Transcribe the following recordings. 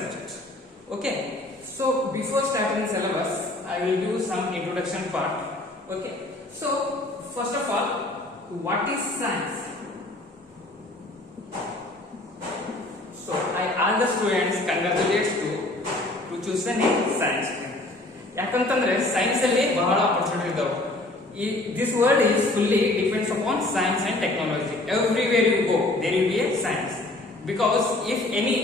subjects. Okay, so before starting syllabus I will do some introduction part. Okay, so first of all, what is science? So I all the students congratulates to choose the name science. ಯಾಕಂತಂದ್ರೆ science ಅಲ್ಲಿ ಬಹಳ opportunity ಇದಾವೆ. This world is fully depends upon science and technology. Everywhere you go there will be a science, because if any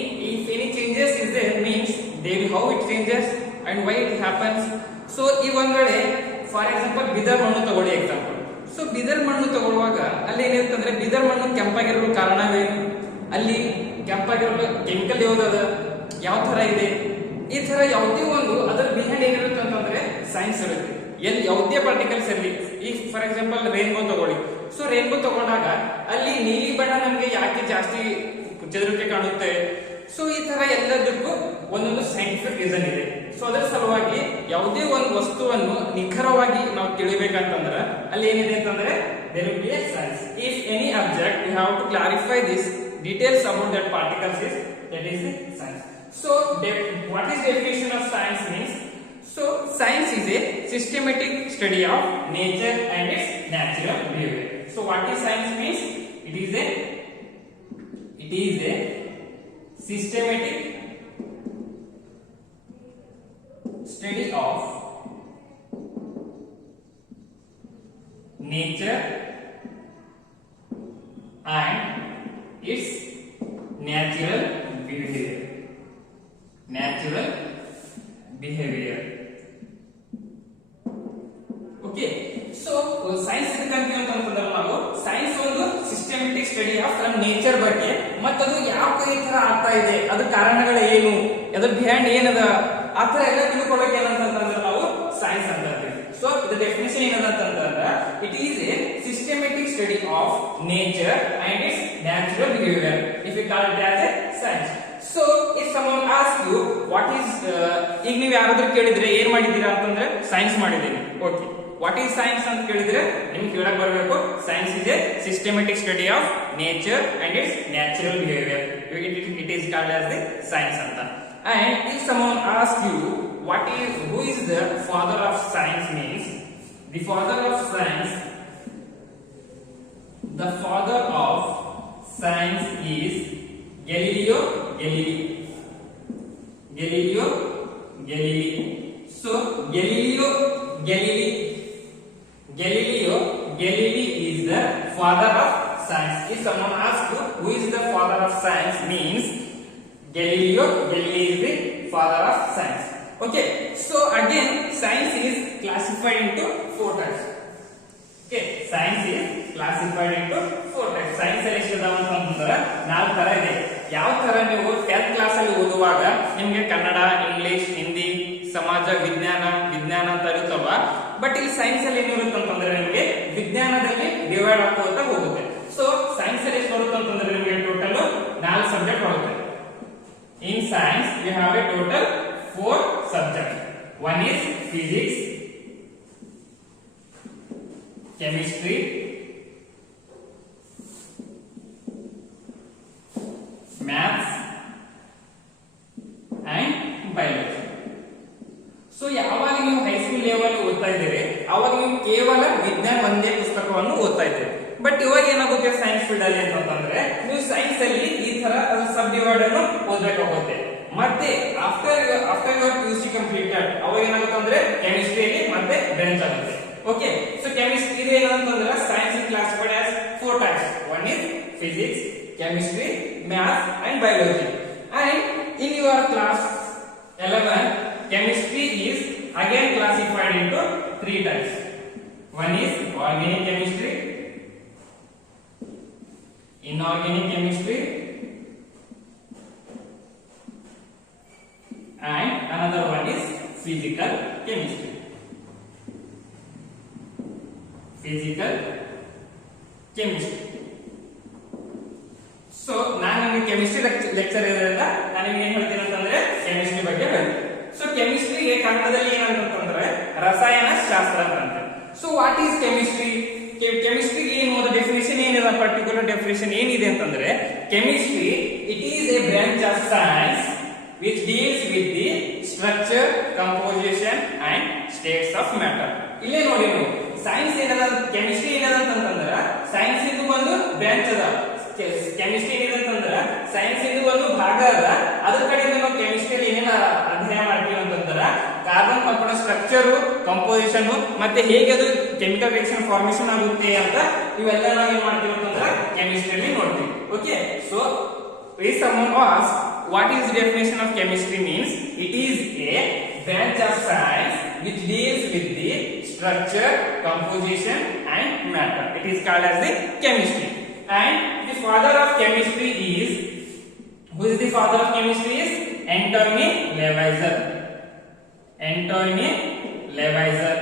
changes is there means there how it changes and why it happens. So ಈ ಒಂದಡೆ for example ಬಿದರ್ ಮಣ್ಣು ತಗೊಳ್ಳಿ example. So ಬಿದರ್ ಮಣ್ಣು ತಗೊಳ್ಳುವಾಗ ಅಲ್ಲಿ ಏನಿರ್ತಂದ್ರೆ ಬಿದರ್ ಮಣ್ಣು ಕೆಂಪಾಗಿರಲು ಕಾರಣವೇನು, ಅಲ್ಲಿ ಕೆಂಪಾಗಿರಲು chemical ಯಾವ್ದದ, ಯಾವ ತರ ಇದೆ, ಈ ತರ ಯಾವುದೇ ಒಂದು ಅದರ ಬಿಹೈಂಡ್ ಏನಿರುತ್ತೆ ಅಂತಂದ್ರೆ ಸೈನ್ಸ್ ಇರುತ್ತೆ. ಎಲ್ಲಿ ಯಾವುದೇ ಪಾರ್ಟಿಕಲ್ಸ್ ಇರಲಿ, ಈಗ ಫಾರ್ ಎಕ್ಸಾಂಪಲ್ ರೈನ್ಬೋ ತಗೊಳ್ಳಿ. ಸೊ ರೈನ್ಬೋ ತಗೊಂಡಾಗ ಅಲ್ಲಿ ನೀಲಿ ಬಣ್ಣ ನಮ್ಗೆ ಯಾಕೆ ಜಾಸ್ತಿ ಚದುರಿಕೆ ಕಾಣುತ್ತೆ. ಸೊ ಈ ತರ ಎಲ್ಲದಕ್ಕೂ ಒಂದೊಂದು ಸೈಂಟಿಫಿಕ್ ರೀಸನ್ ಇದೆ. ಸೊ ಅದರ ಸಲುವಾಗಿ ಯಾವುದೇ ಒಂದು ವಸ್ತುವನ್ನು ನಿಖರವಾಗಿ ನಾವು ತಿಳಿಬೇಕಂತಂದ್ರೆ ಅಲ್ಲಿ ಏನಿದೆ ಅಂತಂದ್ರೆ there will be a science. If any object you have to clarify this details about that particles is that is the science. So what is definition of science means? So science is a systematic study of nature and its natural behavior. So what is science means? It is a systematic study of nature and its natural behavior. Okay, so science ಇದಕ್ಕಂತ ಅಂತಂದ್ರೆ ನಾವು science ಒಂದು systematic study of nature ಬಗ್ಗೆ, ಮತ್ತದು ಯಾಕೆ ಈ ತರ ಆಗ್ತಾ ಇದೆ, ಅದ್ರ ಕಾರಣಗಳು ಏನು, ಅದ್ರ ಬಿಹೈಂಡ್ ಏನದ, ಆ ತರ ಎಲ್ಲ ತಿಳ್ಕೊಳ್ಳೋಕೆ ಏನಂತಂದ್ರೆ ನಾವು ಸೈನ್ಸ್ ಅಂತ ಹೇಳ್ತೀವಿ. ಸೊ ದ ಡೆಫಿನಿಷನ್ ಏನದ ಅಂತಂದ್ರೆ it is a systematic study of nature and its natural behaviour. If you call it as a science. So if someone asks you what is ಈಗ ನೀವು ಯಾರಾದ್ರೂ ಕೇಳಿದ್ರೆ ಏನ್ ಮಾಡಿದ್ದೀರಾ ಅಂತಂದ್ರೆ ಸೈನ್ಸ್ ಮಾಡಿದ್ದೀನಿ. ಓಕೆ, ವಾಟ್ ಈಸ್ ಸೈನ್ಸ್ ಅಂತ ಕೇಳಿದ್ರೆ ನಿಮ್ಗೆ ಹೇಳಕ್ ಬರಬೇಕು science is A systematic study of nature and its natural behaviour. It is called as the science ಅಂತ. And if someone asks you who is the father of science means the father of science is Galileo Galilei. So Galileo Galilei is the father of science. If someone asks you who is the father of science means Galileo Galilei is the father of science. Okay, so again science is classified into 4 types. Okay, science is classified into 4 types. Science ಅಲ್ಲಿ ಎಷ್ಟು ಇದಾವ ಅಂತಂದ್ರೆ 4 ತರ ಇದೆ. ಯಾವ ತರ ನೀವು 10th class ಅಲ್ಲಿ ಓದುವಾಗ ನಿಮಗೆ ಕನ್ನಡ, ಇಂಗ್ಲಿಷ್, ಹಿಂದಿ, ಸಮಾಜ ವಿಜ್ಞಾನ ಅಂತ ಇರುತ್ತಲ್ವಾ, ಬಟ್ ಇಲ್ಲಿ ಸೈನ್ಸ್ ಅಲ್ಲಿ ಏನಿರುತ್ತೆ ಅಂತಂದ್ರೆ ನಿಮಗೆ ವಿಜ್ಞಾನದಲ್ಲಿ ಡಿವೈಡ್ ಆಗ್ತಾ ಹೋಗುತ್ತೆ. ಸೊ ಸೈನ್ಸ್ ಅಲ್ಲಿ ಎಷ್ಟು ಬರುತ್ತೆ ಅಂತಂದ್ರೆ ನಿಮಗೆ ಟೋಟಲ್ 4 ಸಬ್ಜೆಕ್ಟ್ ಬರುತ್ತೆ. In science you have a total 4 subjects. One is physics, chemistry, maths and biology. So ಯಾವಾಗ ನೀವು ಹೈಸ್ಕೂಲ್ ಲೆವೆಲ್ ಓದ್ತಾ ಇದ್ದೀರಿ ಅವಾಗ ನೀವು ಕೇವಲ ವಿಜ್ಞಾನ ಒಂದೇ ಪುಸ್ತಕವನ್ನು ಓದ್ತಾ ಇದ್ದೀರಿ. ಬಟ್ ಇವಾಗ ಏನಾಗುತ್ತೆ ಸೈನ್ಸ್ ಫೀಲ್ಡ್ ಅಲ್ಲಿ ಅಂತಂದ್ರೆ ನೀವು ಸೈನ್ಸ್ ಅಲ್ಲಿ ಈ ತರ ಸಬ್ ಡಿವೈಡ್ ಅನ್ನು ಓದಬೇಕಾಗುತ್ತೆ. ಮತ್ತೆ ಆಫ್ಟರ್ ಯುವರ್ PUC ಕಂಪ್ಲೀಟೆಡ್ ಅವಾಗ ಏನಾಗುತ್ತೆ ಅಂದ್ರೆ ಕೆಮಿಸ್ಟ್ರಿಯಲ್ಲಿ ಮತ್ತೆ ಬ್ರಾಂಚ್ ಆಗುತ್ತೆ. ಓಕೆ, ಸೊ ಕೆಮಿಸ್ಟ್ರಿ ಇದೆ ಏನಂತಂದ್ರೆ science is classified as 4 types. One is physics, chemistry, math and biology. And in your class 11 chemistry is again classified into 3 types. One is organic chemistry, inorganic chemistry and another one is physical chemistry. So ನಾನು ನಿಮಗೆ chemistry lecture ಇರೋದ್ರಿಂದ ನಾನು ನಿಮಗೆ ಏನ್ ಹೇಳ್ತೀನಿ ಅಂತಂದ್ರೆ chemistry ಬಗ್ಗೆ ಹೇಳ್ತೀನಿ. ಸೊ ಕೆಮಿಸ್ಟ್ರಿಗೆ ಕನ್ನಡದಲ್ಲಿ ಏನಂತಂದ್ರೆ ರಸಾಯನ ಶಾಸ್ತ್ರ ಅಂತ. So what is chemistry? ಕೆಮಿಸ್ಟ್ರಿಗೆ ಏನು ಡೆಫಿನೇಷನ್ ಏನಿದೆ, ಪರ್ಟಿಕ್ಯುಲರ್ ಡೆಫಿನೇಷನ್ ಏನಿದೆ ಅಂತಂದ್ರೆ chemistry it is a branch of science which deals with the structure, composition and states of matter. ಇಲ್ಲೇ ನೋಡಿ ನೀವು ಸೈನ್ಸ್ ಏನದ ಕೆಮಿಸ್ಟ್ರಿ ಏನದ ಅಂತಂದ್ರ ಸೈನ್ಸ್ ಇದು ಒಂದು ಬ್ರಾಂಚ್ ಅದ. ಕೆಮಿಸ್ಟ್ರಿ ಏನಿದೆ ಅಂತಂದ್ರ ಸೈನ್ಸ್ ಇದು ಒಂದು ಭಾಗ ಅದ. ಅದ್ರ ಕಡೆಯಿಂದ ನಾವು ಕೆಮಿಸ್ಟ್ರಿಯಲ್ಲಿ ಏನೇನ ಅಧ್ಯಯನ ಮಾಡ್ತೀವಿ ಅಂತಂದ್ರ ಕಾರ್ಬನ್ ಕಾಂಪೌಂಡ್ ಸ್ಟ್ರಕ್ಚರ್, ಕಂಪೋಸಿಷನ್ ಮತ್ತೆ ಹೇಗೆ ಅದು ಕೆಮಿಕಲ್ ರಿಯಾಕ್ಷನ್ ಫಾರ್ಮೇಶನ್ ಆಗುತ್ತೆ ಅಂತ ಇವೆಲ್ಲ ನಾವು ಏನ್ ಮಾಡ್ತೀವಿ ಅಂತಂದ್ರ ಕೆಮಿಸ್ಟ್ರಿಯಲ್ಲಿ ನೋಡ್ತೀವಿ. Okay, so if someone asks what is the definition of chemistry means, it is a branch of science which deals with the structure, composition and matter. It is called as the chemistry. And the father of chemistry is, who is the father of chemistry is Antoni Lavoisier. Antoni Lavoisier.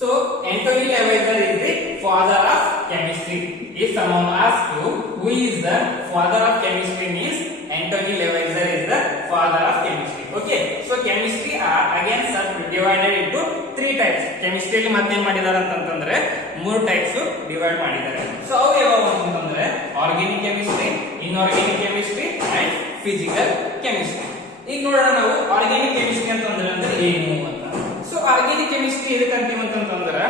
So Antoni Lavoisier is the father of chemistry. If someone asks you who is the father of chemistry means Antoni Lavoisier is the father of chemistry. Okay, so chemistry are again subdivided into three types. Chemistry ಅಲ್ಲಿ ಮತ್ತೆ ಏನು ಮಾಡಿದ್ದಾರೆ ಅಂತಂದ್ರೆ ಮೂರು types divide ಮಾಡಿದ್ದಾರೆ. So ಅವು ಯಾವ್ಯಾವು ಅಂತಂದ್ರೆ organic chemistry, inorganic chemistry and physical chemistry. ಈಗ ನೋಡೋಣ ನಾವು ಆರ್ಗಾನಿಕ್ ಕೆಮಿಸ್ಟ್ರಿ ಅಂತಂದ್ರೆ ಏನು ಅಂತ. ಸೊ ಆರ್ಗಾನಿಕ್ ಕೆಮಿಸ್ಟ್ರಿ ಎದಕ್ಕೆ ಅಂತೀವಿ ಅಂತಂದ್ರ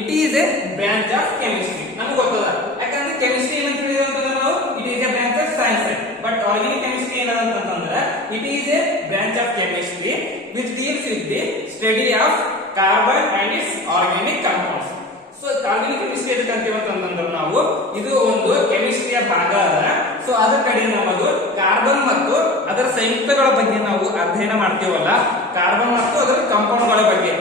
it is a branch of chemistry. ನಮ್ಗೆ ಗೊತ್ತದ, ಯಾಕಂದ್ರೆ ಕೆಮಿಸ್ಟ್ರಿ ಏನಂತ ಹೇಳಿದ್ರೆ ಅಂತಂದ್ರೆ ನಾವು it is a branch of science. But organic chemistry ಏನದ ಅಂತಂದ್ರೆ it is a branch of chemistry which deals with the study of carbon and it's organic compounds. So organic chemistry ಎದಕ್ಕೆ ಅಂತೀವಿ ಅಂತಂದ್ರೆ ನಾವು ಇದು ಒಂದು ಕೆಮಿಸ್ಟ್ರಿಯ ಭಾಗ ಅದ. ಸೊ ಅದರ ಕಡೆ ನಮ್ಮದು ಕಾರ್ಬನ್ ಮತ್ತು ಅದರ ಸಂಯುಕ್ತಗಳ ಬಗ್ಗೆ ನಾವು ಅಧ್ಯಯನ ಮಾಡ್ತೀವಲ್ಲ, ಕಾರ್ಬನ್ ಮತ್ತು ಅದರ ಕಾಂಪೌಂಡ್ಗಳ ಬಗ್ಗೆ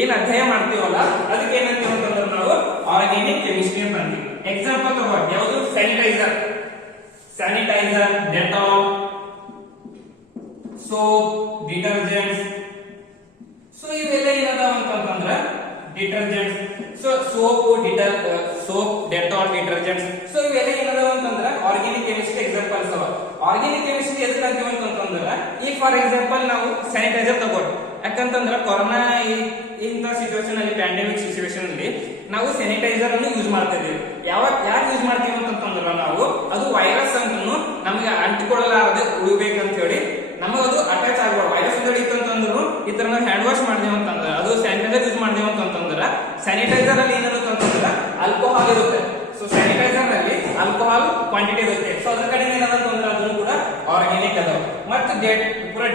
ಏನ್ ಅಧ್ಯಯನ ಮಾಡ್ತೀವಲ್ಲ ಅದಕ್ಕೆ ಏನಂತೀವಿ ಅಂತಂದ್ರೆ ನಾವು ಆರ್ಗಾನಿಕ್ ಕೆಮಿಸ್ಟ್ರಿ ಅಂತ ಅಂತೀವಿ. ಎಕ್ಸಾಂಪಲ್ ತಗೊಂಡು ಯಾವುದು sanitiser, Dettol, soap, detergents. So ಇವೆಲ್ಲ ಏನದಾವ ಅಂತಂದ್ರ detergents. So soap, Dettol, detergents. So ಇವೆಲ್ಲ ಏನದಾವ ಅಂತಂದ್ರ ಆರ್ಗಾನಿಕ್ ಕೆಮಿಸ್ಟ್ರಿ ಎಕ್ಸಾಂಪಲ್ಸ್ ಅವ. ಆರ್ಗಾನಿಕ್ ಕೆಮಿಸ್ಟ್ರಿ ಎದಕ್ಕೆ ಅಂತೀವಿ ಅಂತಂದ್ರ ಈಗ ಫಾರ್ ಎಕ್ಸಾಂಪಲ್ ನಾವು ಸ್ಯಾನಿಟೈಸರ್ ತಗೋರಿ. ಯಾಕಂತಂದ್ರ ಕೊರೋನಾ ಇಂಥ ಸಿಚುವೇಶನ್ ಅಲ್ಲಿ, ಪ್ಯಾಂಡಮಿಕ್ ಸಿಚುವೇಶನ್ ಅಲ್ಲಿ ನಾವು ಸ್ಯಾನಿಟೈಸರ್ ಅನ್ನು ಯೂಸ್ ಮಾಡ್ತಾ ಇದೀವಿ. ಯಾಕೆ ಯೂಸ್ ಮಾಡ್ತೀವಿ ಅಂತಂದ್ರ ನಾವು ಅದು ವೈರಸ್ ಅಂತೂ ನಮ್ಗೆ ಅಂಟಿಕೊಳ್ಳಲಾರದೆ ಉಳಿಬೇಕಂತ ಹೇಳಿ ನಮಗದು ಅಟ್ಯಾಚ್ ಆಗಬಾರ್ದು. ವೈರಸ್ ಹಿಡಿತು ಅಂತಂದ್ರು ಈ ತರ ನಾವು ಹ್ಯಾಂಡ್ ವಾಶ್ ಮಾಡಿದೀವಿ ಅಂತಂದ್ರೆ ಅದು ಸ್ಯಾನಿಟೈಸರ್ ಯೂಸ್ ಮಾಡಿದೀವಿ ಅಂತಂದ್ರ ಸ್ಯಾನಿಟೈಸರ್ ಅಲ್ಲಿ ಏನಿರುತ್ತೆ ಅಂತಂದ್ರೆ ಆಲ್ಕೋಹಾಲ್ ಇರುತ್ತೆ. ಸೊ ಸ್ಯಾನಿಟೈಸರ್ ನಲ್ಲಿ ಆಲ್ಕೋಹಾಲ್ ಕ್ವಾಂಟಿಟಿ ಇರುತ್ತೆ. ಸೊ ಅದ್ರ ಕಡೆ ಏನದಂತಂದ್ರೆ ಅದನ್ನು ಕೂಡ ಆರ್ಗಾನಿಕ್ ಅದಾವ. ಮತ್ತೆ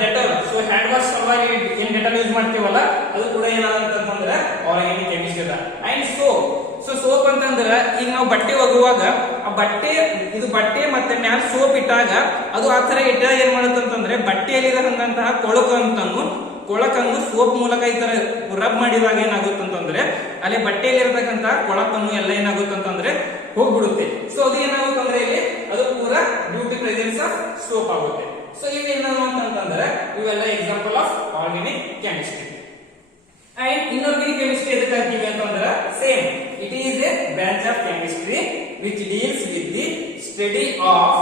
ಡೆಟಾಲ್, ಸೊ ಹ್ಯಾಂಡ್ ವಾಶ್ ಸಲುವಾಗಿ ಏನ್ ಡೆಟಾಲ್ ಯೂಸ್ ಮಾಡ್ತೀವಲ್ಲ ಅದು ಕೂಡ ಏನಂತಂದ್ರೆ ಆರ್ಗಾನಿಕ್ ಕೆಮಿಸ್ಟ್ರಿ ಅದ. ಅಂಡ್ ಸೋಪ್, ಸೊ ಸೋಪ್ ಅಂತಂದ್ರ ಈಗ ನಾವು ಬಟ್ಟೆ ಒಗುವಾಗ ಆ ಇದು ಬಟ್ಟೆ ಮತ್ತೆ ಮ್ಯಾಲ ಸೋಪ್ ಇಟ್ಟಾಗ ಅದು ಆ ತರ ಇಟ್ಟಾಗ ಏನ್ ಮಾಡುತ್ತಂತಂದ್ರೆ ಬಟ್ಟೆಯಲ್ಲಿರಂತಹ ಕೊಳಕನ್ನು ಸೋಪ್ ಮೂಲಕ ಈ ತರ ರಬ್ ಮಾಡಿದಾಗ ಏನಾಗುತ್ತಂತಂದ್ರೆ ಅಲ್ಲಿ ಬಟ್ಟೆಯಲ್ಲಿ ಇರತಕ್ಕಂತ ಕೊಳಕನ್ನು ಎಲ್ಲ ಏನಾಗುತ್ತಂತಂದ್ರೆ ಹೋಗ್ಬಿಡುತ್ತೆ. ಸೊ ಅದು ಏನಾಗುತ್ತಂದ್ರೆ ಇಲ್ಲಿ ಅದು ಪೂರ ಬ್ಯೂಟಿ ಪ್ರೆಸೆನ್ಸ್ ಆಫ್ ಸೋಪ್ ಆಗುತ್ತೆ. ಸೊ ಇವೇನಾದ್ರು ಅಂತಂದ್ರೆ ಇವೆಲ್ಲ example of organic chemistry. And inorganic chemistry ಎದಕ್ಕೆ ಅಂತೀವಿ ಅಂತಂದ್ರೆ same, it is a branch of chemistry which deals with the study of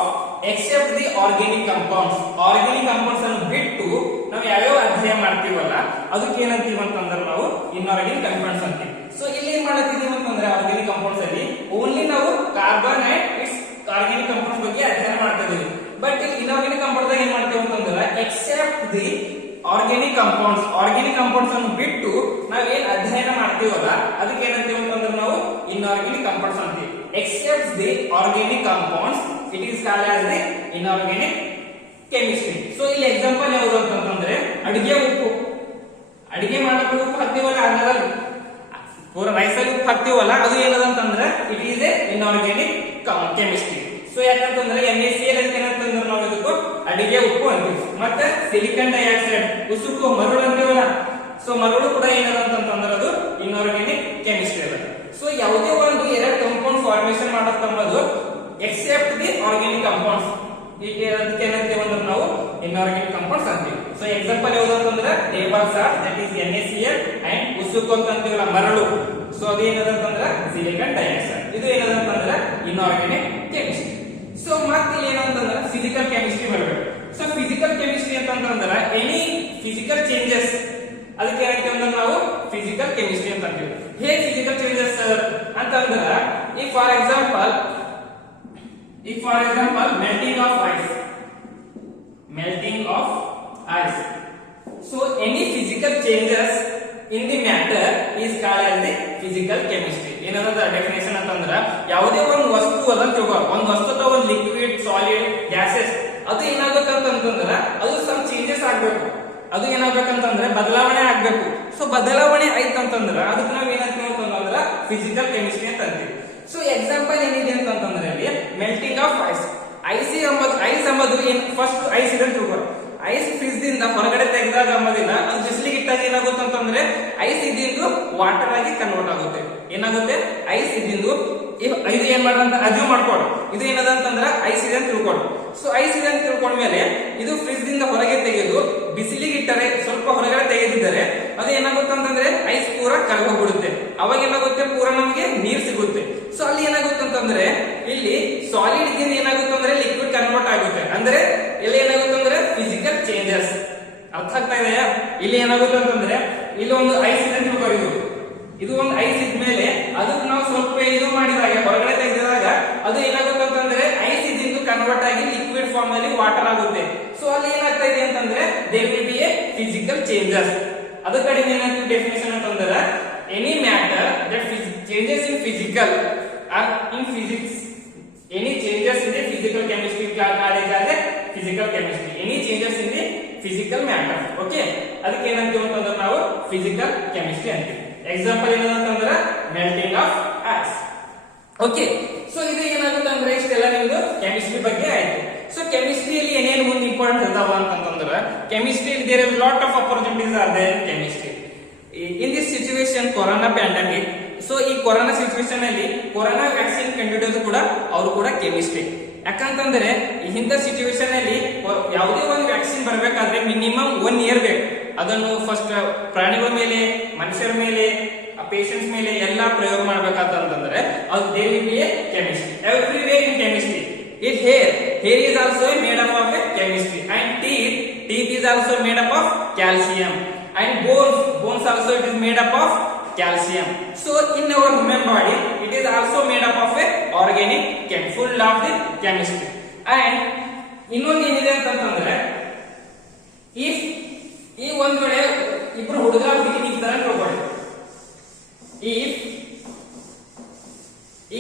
except the organic compounds. Organic compounds ಅನ್ನು ಬಿಟ್ಟು ನಾವು ಯಾವ್ಯಾವ ಅಧ್ಯಯನ ಮಾಡ್ತೀವಲ್ಲ ಅದಕ್ಕೆ ಏನಂತೀವಿ ಅಂತಂದ್ರೆ ನಾವು ಇನ್ಆರ್ಗಾನಿಕ್ ಕಾಂಪೌಂಡ್ಸ್ ಅಂತೀವಿ. ಸೊ ಇಲ್ಲಿ ಏನ್ ಮಾಡತ್ತಿದೀವಿ ಅಂತಂದ್ರೆ ಆರ್ಗಾನಿಕ್ ಕಾಂಪೌಂಡ್ಸ್ ಅಲ್ಲಿ ಓನ್ಲಿ ನಾವು carbon and it's organic compounds ಬಗ್ಗೆ ಅಧ್ಯಯನ ಮಾಡ್ತಾ ಇದೀವಿ. ಬಟ್ ಇನ್ಆರ್ಗಾನಿಕ್ ಕಾಂಪೌಂಡ್ ದಾಗ ಏನ್ ಮಾಡ್ತೀವಿ ಅಂತಂದ್ರೆ ಎಕ್ಸೆಪ್ಟ್ ದಿ ಆರ್ಗಾನಿಕ್ ಕಾಂಪೌಂಡ್ಸ್ ಅನ್ನು ಬಿಟ್ಟು ನಾವೇನ್ ಅಧ್ಯಯನ ಮಾಡ್ತೀವಲ್ಲ ಅದಕ್ಕೆ ಏನಂತೀವಿ ಅಂತಂದ್ರೆ ನಾವು ಇನ್ಆರ್ಗಾನಿಕ್ ಕಾಂಪೌಂಡ್ಸ್ ಅಂತೀವಿ. Except the organic compounds it is called as the inorganic chemistry. So ಇಲ್ಲಿ ಎಕ್ಸಾಂಪಲ್ ಯಾವುದು ಅಂತಂದ್ರೆ ಅಡಿಗೆ ಮಾಡಕ್ಕೆ ಉಪ್ಪು ಹಾಕ್ತೀವಲ್ಲ ಅದರಲ್ಲಿ ಪೂರ ರೈಸಲ್ಲಿ ಉಪ್ಪು ಹಾಕ್ತೀವಲ್ಲ ಅದು ಏನದಂತಂದ್ರೆ it is a inorganic chemistry. So ಯಾಕಂತಂದ್ರೆ NaCl ಏನಂತಂದ್ರೆ ನಾವು ಇದಕ್ಕೂ ಅಡಿಗೆ ಉಪ್ಪು ಅಂತೀವಿ. ಮತ್ತೆ ಸಿಲಿಕಾನ್ ಡೈಆಕ್ಸೈಡ್ ಉಸುಕು ಮರಳು ಅಂತೀವಲ್ಲ, ಸೊ ಮರಳು ಕೂಡ ಏನದಂತಂದ್ರೆ ಅದು ಇನ್ಆರ್ಗಾನಿಕ್ ಕೆಮಿಸ್ಟ್ರಿ ಅದ. ಸೊ ಯಾವುದೇ ಒಂದು ಎರಡು ಕಾಂಪೌಂಡ್ ಫಾರ್ಮೇಶನ್ ಮಾಡತ್ತಂಬುದು ಎಕ್ಸೆಪ್ಟ್ ದಿ ಆರ್ಗಾನಿಕ್ ಕಾಂಪೌಂಡ್ಸ್ ಈಗ ಅದಕ್ಕೆ ಏನಂತೀವಿ ಅಂದ್ರೆ ನಾವು ಇನ್ಆರ್ಗಾನಿಕ್ ಕಾಂಪೌಂಡ್ಸ್ ಅಂತೀವಿ. ಸೊ ಎಕ್ಸಾಂಪಲ್ ಯಾವುದು ಅಂತಂದ್ರೆ table salt that is NaCl and ಉಸುಕು ಅಂತ ಅಂತೀವಲ್ಲ ಮರಳು, ಸೊ ಅದು ಏನದಂತಂದ್ರೆ ಸಿಲಿಕಾನ್ ಡೈಆಕ್ಸೈಡ್. ಇದು ಏನದಂತಂದ್ರೆ ಇನ್ಆರ್ಗಾನಿಕ್ ಕೆಮಿಸ್ಟ್ರಿ. ಸೊ ಮತ್ತೆ ಇಲ್ಲಿ ಏನಂತಂದ್ರೆ ಫಿಸಿಕಲ್ ಕೆಮಿಸ್ಟ್ರಿ ಬರಬೇಕು. ಸೊ ಫಿಸಿಕಲ್ ಕೆಮಿಸ್ಟ್ರಿ ಅಂತಂದ್ರೆ ಎನಿ ಫಿಸಿಕಲ್ ಚೇಂಜಸ್ ಅದಕ್ಕೆ ಏನಂತೀವಿ ಅಂದ್ರೆ ನಾವು ಫಿಸಿಕಲ್ ಕೆಮಿಸ್ಟ್ರಿ ಅಂತ ಅಂತೀವಿ. ಹೇಗೆ ಫಿಸಿಕಲ್ ಚೇಂಜಸ್ ಅಂತಂದ್ರೆ ಈಗ for example If for example melting of ice, so any physical changes in the matter is called as the physical chemistry. ಏನದ ಡೆಫಿನೇಷನ್ ಅಂತಂದ್ರ ಯಾವುದೇ ಒಂದು ವಸ್ತು ಅದ ತಿಳ್ಕೊ, ಒಂದು ವಸ್ತುದ ಒಂದು ಲಿಕ್ವಿಡ್ ಸಾಲಿಡ್ ಗ್ಯಾಸಸ್ ಅದು ಏನಾಗಬೇಕಂತಂದ್ರ ಅದು ಸಮ್ ಚೇಂಜಸ್ ಆಗ್ಬೇಕು, ಅದು ಏನಾಗ್ಬೇಕಂತಂದ್ರೆ ಬದಲಾವಣೆ ಆಗ್ಬೇಕು. ಸೊ ಬದಲಾವಣೆ ಆಯ್ತಂತಂದ್ರ ಅದಕ್ಕೆ ನಾವ್ ಏನಂತೀವಿ ಅಂತಂದ್ರ ಫಿಸಿಕಲ್ ಕೆಮಿಸ್ಟ್ರಿ ಅಂತ ಅಂತೀವಿ. ಸೊ ಎಕ್ಸಾಂಪಲ್ ಏನಿದೆ ಅಂತಂದ್ರೆ ಅಲ್ಲಿ ಮೆಲ್ಟಿಂಗ್ ಆಫ್ ಐಸ್. ಐಸ್ ಎಂಬುದು ಏನ್ ಫಸ್ಟ್ ಐಸ್ ಇದೆ ತಿಳ್ಕೊ, ಐಸ್ ಫ್ರಿಜ್ ದಿಂದ ಹೊರಗಡೆ ತೆಗೆದಾಗ ಅಂಬೋದಿಲ್ಲ, ಅದು ಬಿಸಿಲಿಗೆ ಇಟ್ಟಾಗ ಏನಾಗುತ್ತೆ ಅಂತಂದ್ರೆ ಐಸ್ ಇದ್ದಿದ್ದು ವಾಟರ್ ಆಗಿ ಕನ್ವರ್ಟ್ ಆಗುತ್ತೆ. ಏನಾಗುತ್ತೆ ಐಸ್ ಇದ್ದಿದ್ದು ಇದು ಏನ್ ಮಾಡ್ರಂತ ಅಜ್ಯೂಮ್ ಮಾಡ್ಕೊಡು, ಇದು ಏನದ ಅಂತಂದ್ರ ಐಸ್ ಇದೆ ಅಂತ ತಿಳ್ಕೊಡು. ಸೊ ಐಸ್ ಇದೆ ಅಂತ ತಿಳ್ಕೊಂಡ್ಮೇಲೆ ಇದು ಫ್ರಿಜ್ ದಿಂದ ಹೊರಗೆ ತೆಗೆದು ಬಿಸಿಲಿಗೆ ಇಟ್ಟರೆ ಸ್ವಲ್ಪ ಹೊರಗಡೆ ತೆಗೆದಿದ್ದರೆ ಅದು ಏನಾಗುತ್ತೆ ಅಂತಂದ್ರೆ ಐಸ್ ಪೂರ ಕರಗೋಗ್ಬಿಡುತ್ತೆ. ಅವಾಗ ಏನಾಗುತ್ತೆ ಪೂರ ನಮಗೆ ನೀರ್ ಸಿಗುತ್ತೆ. ಸೊ ಅಲ್ಲಿ ಏನಾಗುತ್ತೆ ಅಂತಂದ್ರೆ ಇಲ್ಲಿ ಸಾಲಿಡ್ ಇದ್ದಿಂದ ಏನಾಗುತ್ತೆ ಅಂದ್ರೆ ಲಿಕ್ವಿಡ್ ಕನ್ವರ್ಟ್ ಆಗುತ್ತೆ. ಅಂದ್ರೆ ಇಲ್ಲಿ ಏನಾಗುತ್ತೆ ಅಂದ್ರೆ ಫಿಸಿಕಲ್ ಚೇಂಜಸ್. ಅರ್ಥ ಆಗ್ತಾ ಇದೆಯಾ? ಇಲ್ಲಿ ಏನಾಗುತ್ತೆ ಅಂತಂದ್ರೆ ಇಲ್ಲಿ ಒಂದು ಐಸ್ ಇದೆ ತಿಳ್ಕೊಳ್ಳೋದು, ಇದು ಒಂದು ಐಸ್ ಇದ್ಮೇಲೆ ಅದಕ್ಕೆ ನಾವು ಸ್ವಲ್ಪ ಇದು ಮಾಡಿದಾಗ ಹೊರಗಡೆ ತೆಗೆದಾಗ ಅದು ಏನಾಗುತ್ತೆ ಅಂತಂದ್ರೆ ಐಸ್ ಇದ್ದಿದ್ದು ಕನ್ವರ್ಟ್ ಆಗಿ ಲಿಕ್ವಿಡ್ ಫಾರ್ಮ್ ಅಲ್ಲಿ ವಾಟರ್ ಆಗುತ್ತೆ. ಸೊ ಅಲ್ಲಿ ಏನಾಗ್ತಾ ಇದೆ ಅಂತಂದ್ರೆ there will be a physical changes. ಅದ ಕಡೆ ಏನಂತ ಡೆಫಿನೇಷನ್ ಅಂತಂದ್ರೆ any matter that changes in physical or in physics, any changes in the physical chemistry called as physical chemistry, any changes in the physical matter. Okay, ಅದಕ್ಕೆ ಏನಂತೀವಿ ಅಂತಂದ್ರೆ ನಾವು physical chemistry ಅಂತೀವಿ. Example ಏನಂತಂದ್ರೆ melting of ice. Okay, so ಇದು ಏನಾಗುತ್ತೆ ಅಂದ್ರೆ ಇಷ್ಟೆಲ್ಲ ನಿಮ್ದು ಕೆಮಿಸ್ಟ್ರಿ ಬಗ್ಗೆ ಆಯ್ತು. ಸೊ ಕೆಮಿಸ್ಟ್ರಿಯಲ್ಲಿ ಏನೇನು ಮುಂದೆ ಇಂಪಾರ್ಟೆಂಟ್ ಇದಾವ ಅಂತಂದ್ರೆ ಕೆಮಿಸ್ಟ್ರಿಯಲ್ಲಿ there is lot of opportunities are there in chemistry. In this situation corona pandemic, so ಈ ಕೊರೋನಾ ಸಿಚುವೇಶನ್ ಅಲ್ಲಿ ಕೊರೋನಾ ವ್ಯಾಕ್ಸಿನ್ ಕಂಡುಹಿಡಿಯೋದು ಕೂಡ ಅವರು ಕೂಡ ಕೆಮಿಸ್ಟ್ರಿ. ಯಾಕಂತಂದ್ರೆ ಇಂಥ ಸಿಚುವೇಶನ್ ಅಲ್ಲಿ ಯಾವುದೇ ಒಂದು ವ್ಯಾಕ್ಸಿನ್ ಬರಬೇಕಾದ್ರೆ ಮಿನಿಮಮ್ 1 year ಬೇಕು. ಅದನ್ನು ಫಸ್ಟ್ ಪ್ರಾಣಿಗಳ ಮೇಲೆ, ಮನುಷ್ಯರ ಮೇಲೆ, ಪೇಷಂಟ್ಸ್ ಮೇಲೆ ಎಲ್ಲಾ ಪ್ರಯೋಗ ಮಾಡ್ಬೇಕಂತಂದ್ರೆ ಅದು there will be a chemistry. Everywhere in chemistry. It hair is also made up of a chemistry, and teeth is also made up of calcium, and bones also it is made up of calcium. So in our human body it is also made up of a organic full of the chemistry. And ಇನ್ನೊಂದು ಏನಿದೆ ಅಂತಂದ್ರೆ if ಈ ಒಂದ್ ವೇಳೆ ಇಬ್ರು ಹುಡುಗ ಹುಡುಗಿ ನಿಂತಾರ ತಿಳ್ಕೊಳ್ಳಿ,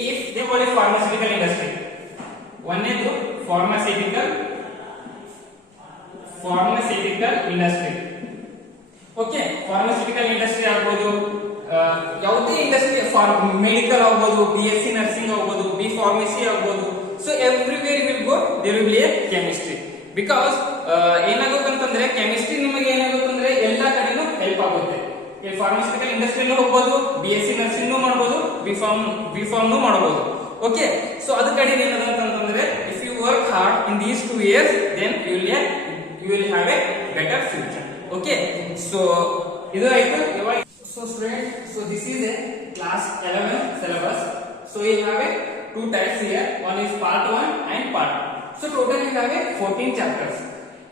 if they call it pharmaceutical industry, ಒಂದೇದು pharmaceutical industry. Okay, pharmaceutical industry ಆಗ್ಬೋದು, ಯಾವುದೇ ಇಂಡಸ್ಟ್ರಿ, ಮೆಡಿಕಲ್ ಆಗ್ಬೋದು, BSc ನರ್ಸಿಂಗ್ ಆಗ್ಬೋದು, B ಫಾರ್ಮಸಿ ಆಗ್ಬೋದು. So everywhere will go there will be a chemistry. Because ಏನಾಗುತ್ತೆ ಅಂತಂದ್ರೆ ಕೆಮಿಸ್ಟ್ರಿ ನಿಮಗೆ ಏನಾಗುತ್ತೆ ಅಂದ್ರೆ ಎಲ್ಲಾ ಕಡೆನೂ ಹೆಲ್ಪ್ ಆಗುತ್ತೆ. ಈ ಫಾರ್ಮಾಸ್ಯೂಟಿಕಲ್ ಇಂಡಸ್ಟ್ರಿನೂ ಹೋಗ್ಬೋದು, BSc ನರ್ಸಿಂಗ್ ಮಾಡಬಹುದು, ಬಿ ಫಾರ್ಮ್ ಮಾಡಬಹುದು. ಓಕೆ, ಸೊ ಅದ ಕಡೆ ಏನಂತಂದ್ರೆ if you work hard in these 2 years then you will have a better future. Okay, so ಇದು ಆಯ್ತು. So students, so this is a class 11 syllabus. So you have a 2 types here. One is part 1 and part 2. So total you have a 14 chapters.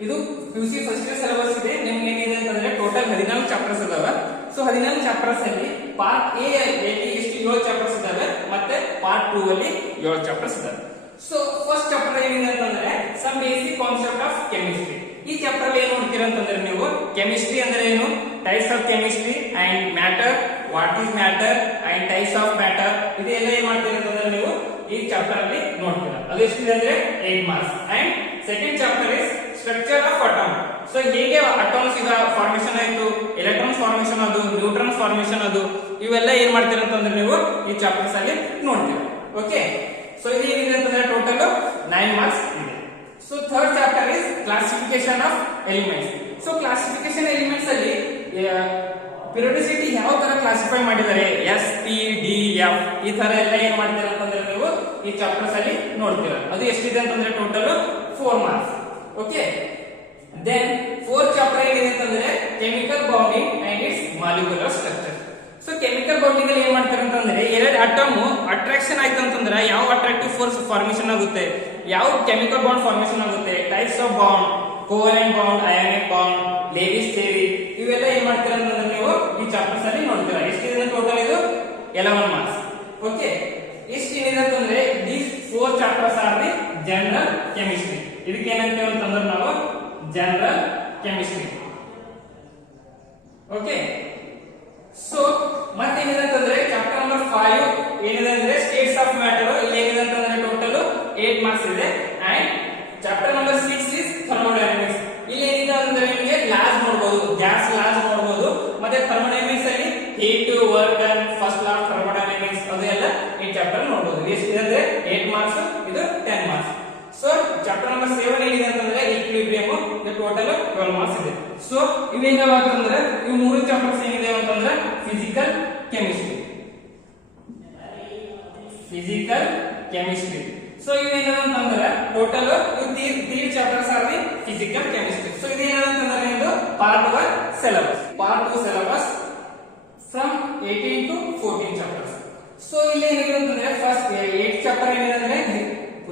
ಇದು PUC first year syllabus ಇದೆ. ನಿಮಗೆ ಏನಿದೆ ಅಂತಂದ್ರೆ total 14 chapters ಇದಾವೆ. So 14 chapters ಅಲ್ಲಿ part A ಅಲ್ಲಿ ಎಷ್ಟು 7 chapters ಇದಾವೆ, ಮತ್ತೆ ಪಾರ್ಟ್ 2 ಅಲ್ಲಿ 7 ಚಾಪ್ಟರ್ಸ್ ಇದಾವೆ. ಸೊ ಫಸ್ಟ್ ಚಾಪ್ಟರ್ ಏನಿದೆ ಅಂತಂದ್ರೆ some basic concept of chemistry. ಈ ಚಾಪ್ಟರ್ ಅಲ್ಲಿ ಏನ್ ನೋಡ್ತೀರಾ ಅಂತಂದ್ರೆ ನೀವು ಕೆಮಿಸ್ಟ್ರಿ ಅಂದ್ರೆ ಏನು, types of chemistry and matter, what is matter and types of matter, ಇದೆಲ್ಲ ಏನ್ ಮಾಡ್ತೀರಾ ಅಂತಂದ್ರೆ ನೀವು ಈ ಚಾಪ್ಟರ್ ಅಲ್ಲಿ ನೋಡ್ತೀರಾ. ಅದು ಎಷ್ಟಿದೆ ಅಂದ್ರೆ 8 marks. And second chapter is structure of atom. So ಹೇಗೆ ಅಟಮ್ಸ್ ಈಗ ಫಾರ್ಮೇಶನ್ ಆಯ್ತು, ಎಲೆಕ್ಟ್ರಾನ್ಸ್ ಫಾರ್ಮೇಶನ್ ಅದು, ನ್ಯೂಟ್ರಾನ್ಸ್ ಫಾರ್ಮೇಶನ್ ಅದು, ಇವೆಲ್ಲ ಏನ್ ಮಾಡ್ತೀರಾ ಅಂತಂದ್ರೆ ನೀವು ಈ ಚಾಪ್ಟರ್ಸ್ ಅಲ್ಲಿ ನೋಡ್ತೀರಾ. ಓಕೆ, ಸೊ ಇದು ಏನಿದೆ ಅಂತಂದ್ರೆ ಟೋಟಲ್ 9 marks ಇದೆ. So third chapter is classification of elements. So classification elements ಅಲ್ಲಿ ಪಿರಿಯೋಡಿಸಿಟಿ ಯಾವ ತರ ಕ್ಲಾಸಿಫೈ ಮಾಡಿದ್ದಾರೆ, SPDF ಈ ತರ ಎಲ್ಲ ಏನ್ ಮಾಡ್ತೀರಾ ಅಂತಂದ್ರೆ ನೀವು ಈ ಚಾಪ್ಟರ್ಸ್ ಅಲ್ಲಿ ನೋಡ್ತೀರಾ. ಅದು ಎಷ್ಟಿದೆ ಅಂತಂದ್ರೆ total 4 marks. Okay, then fourth chapter ಏನಿದೆ ಅಂತಂದ್ರೆ chemical bonding and its molecular structure. So chemical bonding ಅಲ್ಲಿ ಏನ್ ಮಾಡ್ತಾರೆ ಅಂತಂದ್ರೆ ಎರಡು ಅಟಮ್ ಅಟ್ರಾಕ್ಷನ್ ಆಯ್ತು ಅಂತಂದ್ರೆ ಯಾವ ಅಟ್ರಾಕ್ಟಿವ್ ಫೋರ್ಸ್ ಫಾರ್ಮೇಶನ್ ಆಗುತ್ತೆ, ಯಾವ ಕೆಮಿಕಲ್ ಬಾಂಡ್ ಫಾರ್ಮೇಶನ್ ಆಗುತ್ತೆ, types of bond, covalent bond, ionic bond, Lewis theory, ಇವೆಲ್ಲ ಏನ್ ಮಾಡ್ತೀರಾ ಅಂತಂದ್ರೆ ನೀವು ಈ ಚಾಪ್ಟರ್ಸ್ ಅಲ್ಲಿ ನೋಡ್ತೀರಾ. ಎಷ್ಟಿದೆ ಟೋಟಲ್ ಇದು 11 marks. ಓಕೆ, ಎಷ್ಟು ಏನಿದೆ ಅಂತಂದ್ರೆ these 4 chapters are the general chemistry. ಇದಕ್ಕೆ ಏನಂತೇವೆ ಅಂತಂದ್ರೆ ನಾವು ಜನರಲ್ ಕೆಮಿಸ್ಟ್ರಿ. ಓಕೆ, ಸೊ ಮತ್ತೇನಿದೆ ಅಂತಂದ್ರೆ ಚಾಪ್ಟರ್ ನಂಬರ್ 5 ಏನಿದೆ ಅಂದ್ರೆ ಸ್ಟೇಟ್ಸ್ ಆಫ್ ಮ್ಯಾಟರ್. ಇಲ್ಲಿ ಏನಿದೆ ಅಂತಂದ್ರೆ ಟೋಟಲ್ 8 ಮಾರ್ಕ್ಸ್ ಇದೆ. And chapter number 6 is thermodynamics. ಇಲ್ಲಿ ಏನಿದೆ ಅಂದ್ರೆ ನಿಮಗೆ ಲಾಸ್ ನೋಡಬಹುದು, ಗ್ಯಾಸ್ ಲಾಸ್ ನೋಡಬಹುದು. ಮತ್ತೆ ಥರ್ಮೋಡೈನಮಿಕ್ಸ್ ಅಲ್ಲಿ heat, work done, first law of thermodynamics ಅದೆಲ್ಲ ಈ ಚಾಪ್ಟರ್ ನೋಡಬಹುದು. ಎಷ್ಟಿದೆ ಅಂದ್ರೆ 8 ಮಾರ್ಕ್ಸ್, ಇದು 10 ಮಾರ್ಕ್ಸ್. ಸೊ ಚಾಪ್ಟರ್ ನಂಬರ್ 7 ಏನಿದೆ ಅಂತಂದ್ರೆ ಈಕ್ವಿಲಿಬ್ರಿಯಂ, ಇದು ಟೋಟಲ್ 12 ಮಾರ್ಕ್ಸ್ ಇದೆ. ಸೊ ಇವೇನವ ಅಂತಂದ್ರೆ ಈ ಮೂರು ಚಾಪ್ಟರ್ಸ್ ಏನಿದೆ ಅಂತಂದ್ರೆ physical chemistry, physical chemistry. So ಇವೇನವ ಅಂತಂದ್ರೆ total 3 chapters are the physical chemistry. So ಇದೇನವ ಅಂತಂದ್ರೆ ಇದು part 1 syllabus, part 2 syllabus from 18 to 14 chapters. So ಇಲ್ಲಿ ಏನಿದೆ ಅಂತಂದ್ರೆ ಫಸ್ಟ್ 8 ಚಾಪ್ಟರ್ ಏನಿದೆ ಅಂದ್ರೆ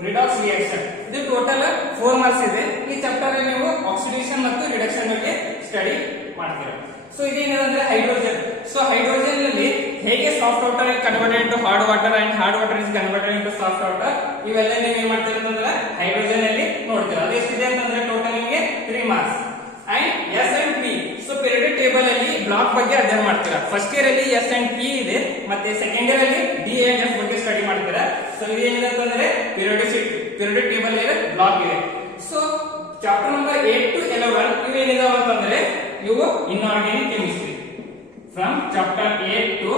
ರಿಡಾಕ್ಸ್ ರಿಯಾಕ್ಷನ್, ಇದು ಟೋಟಲ್ 4 ಮಾರ್ಕ್ಸ್ ಇದೆ. ಈ ಚಾಪ್ಟರ್ ಅಲ್ಲಿ ನೀವು ಆಕ್ಸಿಡೇಷನ್ ಮತ್ತು ರಿಡಕ್ಷನ್ ಬಗ್ಗೆ ಸ್ಟಡಿ ಮಾಡ್ತೀರಾ. ಸೊ ಇದೇನಿದೆ ಅಂದ್ರೆ ಹೈಡ್ರೋಜನ್. ಸೊ ಹೈಡ್ರೋಜನ್ ಅಲ್ಲಿ ಹೇಗೆ soft water converted into hard water and hard water is converted into soft water, ಇವೆಲ್ಲ ನೀವು ಏನ್ ಮಾಡ್ತೀರಾ ಅಂತಂದ್ರೆ ಹೈಡ್ರೋಜನ್ ಅಲ್ಲಿ ನೋಡ್ತೀರಾ. ಅದು ಎಷ್ಟಿದೆ ಅಂತಂದ್ರೆ ಟೋಟಲ್ ನಿಮಗೆ 3 marks. And s and p, so period table ಅಲ್ಲಿ ಬ್ಲಾಕ್ ಬಗ್ಗೆ ಅಧ್ಯಯನ ಮಾಡ್ತೀರಾ. ಫಸ್ಟ್ ಇಯರ್ ಅಲ್ಲಿ ಎಸ್ ಅಂಡ್ ಪಿ ಇದೆ, ಮತ್ತೆ ಸೆಕೆಂಡ್ ಇಯರ್ ಅಲ್ಲಿ ಡಿ ಅಂಡ್ ಎಫ್ ಬಗ್ಗೆ ಸ್ಟಡಿ ಮಾಡ್ತೀರಾ. ಸೊ ಇದೇನಿದೆ ಅಂತಂದ್ರೆ ಪೀರಿಯಡ್ ಟೇಬಲ್ ಇದೆ, ಬ್ಲಾಕ್ ಇದೆ. ಸೊ ಚಾಪ್ಟರ್ ನಂಬರ್ 8 to 11 ಇವೇನಿದಾವ ಅಂತಂದ್ರೆ ಇವು inorganic chemistry. From chapter 8 to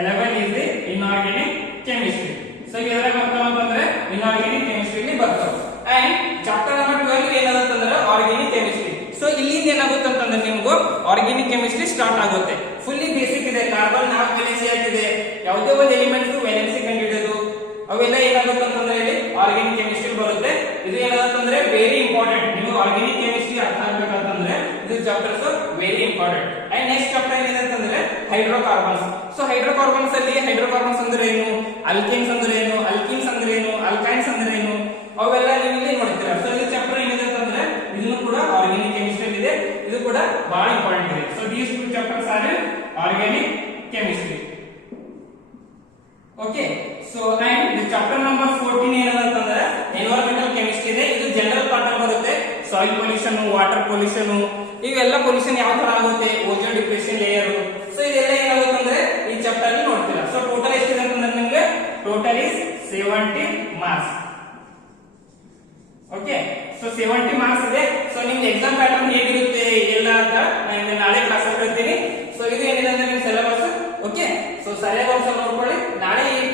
11 is the inorganic chemistry. So ಇವೆಲ್ಲ ಬರ್ತಾವ ಅಂತಂದ್ರೆ ಇನ್ಆರ್ಗಾನಿಕ್ ಕೆಮಿಸ್ಟ್ರಿ ಬರ್ತಾವ. ಅಂಡ್ ಚಾಪ್ಟರ್ ನಂಬರ್ 12 ಏನಾಗುತ್ತಂದ್ರೆ ಆರ್ಗಾನಿಕ್ ಕೆಮಿಸ್ಟ್ರಿ. ಸೊ ಇಲ್ಲಿಂದ ಏನಾಗುತ್ತೆ ಅಂತಂದ್ರೆ ನಿಮ್ಗೂ ಆರ್ಗಾನಿಕ್ ಕೆಮಿಸ್ಟ್ರಿ ಸ್ಟಾರ್ಟ್ ಆಗುತ್ತೆ. ಫುಲ್ಲಿ ಬೇಸಿಕ್ ಇದೆ, ಕಾರ್ಬನ್ 4 ವೇಲೆನ್ಸಿ ಆಗ್ತಿದೆ, ಯಾವುದೇ ಒಂದು ಎಲಿಮೆಂಟ್ ವೇಲೆನ್ಸಿ ಕಂಡುಹಿಡಿಯೋದು ಅವೆಲ್ಲ ಏನಾಗುತ್ತೆ ಅಂತಂದ್ರೆ ಇಲ್ಲಿ ಆರ್ಗಾನಿಕ್ ಕೆಮಿಸ್ಟ್ರಿ ಬರುತ್ತೆ. ಇದು ಏನಾಗುತ್ತಂದ್ರೆ ವೆರಿ ಇಂಪಾರ್ಟೆಂಟ್. ನೀವು ಆರ್ಗಾನಿಕ್ ಕೆಮಿಸ್ಟ್ರಿ ಅರ್ಥ ಆಗ್ಬೇಕಂತಂದ್ರೆ ಇದು chapters very important. And next chapter ಏನಿದೆ ಅಂತಂದ್ರೆ ಹೈಡ್ರೋಕಾರ್ಬನ್ಸ್. ಸೊ ಹೈಡ್ರೋಕಾರ್ಬನ್ಸ್ ಅಲ್ಲಿ ಹೈಡ್ರೋಕಾರ್ಬನ್ಸ್ ಅಂದ್ರೆ ಏನು, ಅಲ್ಕೇನ್ಸ್ ಅಂದ್ರೆ ಏನು, ಅಲ್ಕಿನ್ಸ್ ಅಂದ್ರೆ ಏನು, ಅಲ್ಕೈನ್ಸ್ ಅಂದ್ರೆ ಏನು, ಅವೆಲ್ಲ ನೀವು ಇಲ್ಲಿ ನೋಡ್ತೀರಾ. ಸೊ ಈ ಚಾಪ್ಟರ್ ಏನಿದೆ ಅಂತಂದ್ರೆ ಇದನ್ನು ಕೂಡ ಆರ್ಗಾನಿಕ್ ಕೆಮಿಸ್ಟ್ರಿ ಇದೆ, ಇದು ಕೂಡ ಬಹಳ ಇಂಪಾರ್ಟೆಂಟ್ ಇದೆ. So these 2 chapters are organic chemistry. Okay, so and chapter number 14 ಏನಂತಂದ್ರೆ ಎನ್ವೈರನ್ಮೆಂಟಲ್ ಕೆಮಿಸ್ಟ್ರಿ ಇದೆ. ಇದು ಜನರಲ್ ಪಾರ್ಟ್ ಅಲ್ಲಿ ಬರುತ್ತೆ. ಸಾಯಿಲ್ ಪೊಲ್ಯೂಷನ್, ವಾಟರ್ ಪೊಲ್ಯೂಷನ್, ಇವೆಲ್ಲ ಪೊಲ್ಯೂಷನ್ ಯಾವ ತರ ಆಗುತ್ತೆ, ಓಜೋನ್ ಡಿಪ್ರೆಷನ್ ಲೇಯರ್. ಸೊ ಇದೆಲ್ಲ ಏನಾಗುತ್ತೆ ಅಂದ್ರೆ ಈ ಚಾಪ್ಟರ್ ಅಲ್ಲಿ ನೋಡ್ತೀರಾ. ಸೊ ಟೋಟಲ್ ಎಷ್ಟಿದೆ ಅಂತಂದ್ರೆ ನಿಮಗೆ total is 70 marks. Okay, so 70 marks ಇದೆ. ಸೊ ನಿಮ್ಗೆ ಎಕ್ಸಾಮ್ ಪ್ಯಾಟರ್ನ್ ಹೇಗಿರುತ್ತೆ ಎಲ್ಲ ಅಂತ ನಾನು ನಾಳೆ ಕ್ಲಾಸ್ ಅಲ್ಲಿ ಹೇಳ್ತೀನಿ. ಸೊ ಇದು ಏನಿದೆ ಅಂದ್ರೆ ನಿಮ್ಮ ಸಿಲೆಬಸ್. ಓಕೆ, ಸೊ ಸರಿಯಾಗಿ ನೋಡ್ಕೊಳ್ಳಿ. ನಾಳೆ ಈ